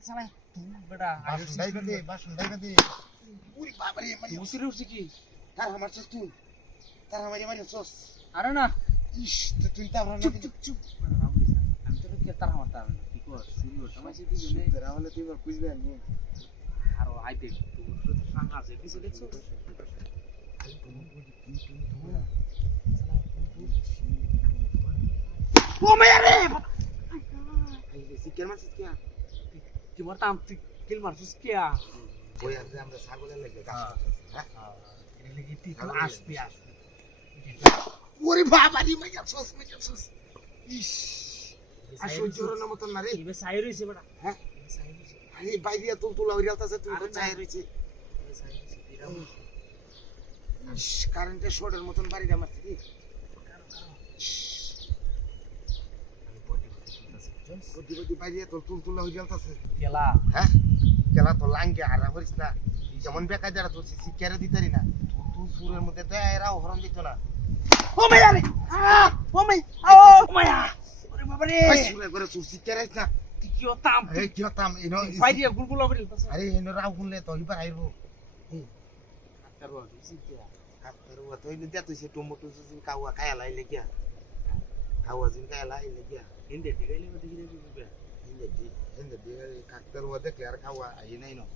সালা বেটা বাসন দাইবে দে ওরে বাবা রে মানে মুসিরে উঠছে কি তার আমার সস তুই তার আমার মানে সস আরে না ইস তুই তা আমরা চুপ চুপ চুপ আমি তো কে তার মারতা কি কর শুরু সমস্যা কি জন্য তারা হলে তুই বুঝবে আমি আর আইতে তো সাহা আছে কিছু দেখছো ও মেয়া রে সিকের মারছিস কি কি মারতাম তুই কিল মারছিস কি ওই আর আমরা ছাগলের লাগে গাছ হ্যাঁ এটা লাগি তুই তো আসবি ওরে বাবা রে মাইয়া সস ইস আসল জোরনা মতন না রে ইবে সাই রইছে বেটা হ্যাঁ সাই রইছে আরে বাইরিয়া তুলা হইরালতাছে তুই তো চাই রইছে সাই রইছে এরকম ইস কারেন্টের শর্টের মতন বাড়িটা মারছে কি বডি বাইরিয়া তুলা হইরালতাছে কেলা হ্যাঁ কেলা তো লাঙ্গে হারা করিস না যেমন বেকার যারা তোর শিক্ষারে দিতারি না তুই সুরের মধ্যে দেয়রাও হরণ দিত না ও মায়া রে ও মায়া ওরে বাবা রে ভাই সুরে করে তুই শিক্ষারে না তুই কি হতাম এই কি হতাম ইনো বাইরিয়া গুলগুলা বলি আরে ইনো রাও শুনলে তো ইবার আইরো ডাক্তার বাবু সিকিয়া কাতর ওয়া তো ইনো দে তুই সে টমেটো সুসিন কাওয়া খায়া লাইলে গিয়া কাওয়া জিন খায়া লাইলে গিয়া হিন্দে দিগাইলে দেখি দিবে হিন্দে দি কাতর ওয়া দেখলে আর খাওয়া আই নাই নো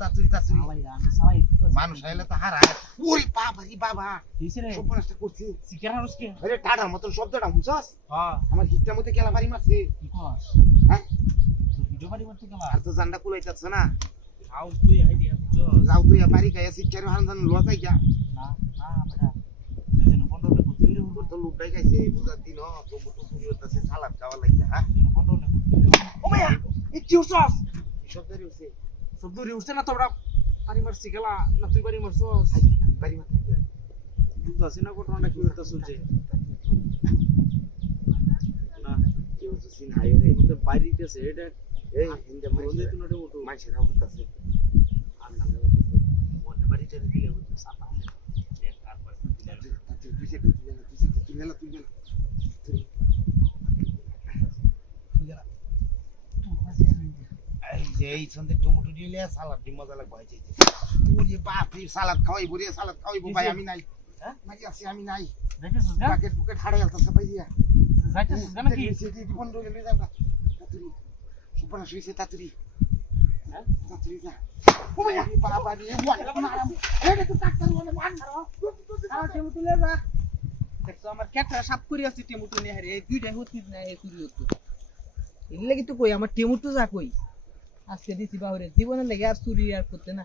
তাতুরি সালাই আমি সালাই মানুষ আইলে তো হারা ওরে বাবা রে বাবা কিসে রে সপনাশটা করছি সিকিয়া হারুস কে আরে টাটার মতন শব্দটা বুঝছস হ্যাঁ আমার হিটটার মধ্যে কেলা বাড়ি মারছে কি কস হ্যাঁ তোর ভিডিও বাড়ি করতে গেলা আর তো জানটা কুলাইতাছ না হাউস তুই আই দিয়া বুঝছ যাও তুই বাড়ি গায়ে শিক্ষার হান লজাই যা না না বেটা দুইজন বন্ধ হলে করতে রে তোর তো লুকটাই গাইছে বুঝার দিন তো মুটো চুরি হইতাছে সালাদ খাওয়া লাগিয়া হ্যাঁ দুইজন বন্ধ হলে করতে রে ও মায়া এই কি হছস শব্দই হইছে সব দূরে উঠছে না তো বড় বাড়ি মারছি গেলা না তুই বাড়ি মারছস বাড়ি মারতে বুঝতাছি না ঘটনাটা কি হইতা শুনছে না কেউ তো সিন হাই রে মতে বাইরিতেছে এটা এই হিন্দে বন্ধে তো নটে উঠো মাইছে রাউতাছে আল্লাহ মনে বাড়িতে দিলে হইতো সাপা এক আর পর দিলে তুই পিছে তুই নেলা তুই এই যে এই সন্ধে টমেটো দিলে সালাদ দি মজা লাগবে এই যে ওরে বাপ রে সালাদ খাওয়াইবো রে সালাদ খাওয়াইবো ভাই আমি নাই হ্যাঁ মাঝে আছি আমি নাই দেখেছিস না বাকেট বুকেট হাড়ে আলতাছে ভাই দিয়া যাইতেছিস না নাকি সেটি বন্ধ করে নিয়ে যাবা তাতুরি সুপার শুইছে তাতুরি হ্যাঁ তাতুরি যা ও ভাই বাবা রে ওয়া না এই তো ডাক্তার বলে মান মারো আর টেমু তুলে যা দেখছো আমার ক্যাটরা সাপ করি আছে টেমু তুলে হারে এই দুইটা হতিস না এই চুরি হতো এর লাগি তো কই আমার টেমু তো যা কই আজকে দিছি বাহুরে জীবনে লাগে আর চুরি আর করতে না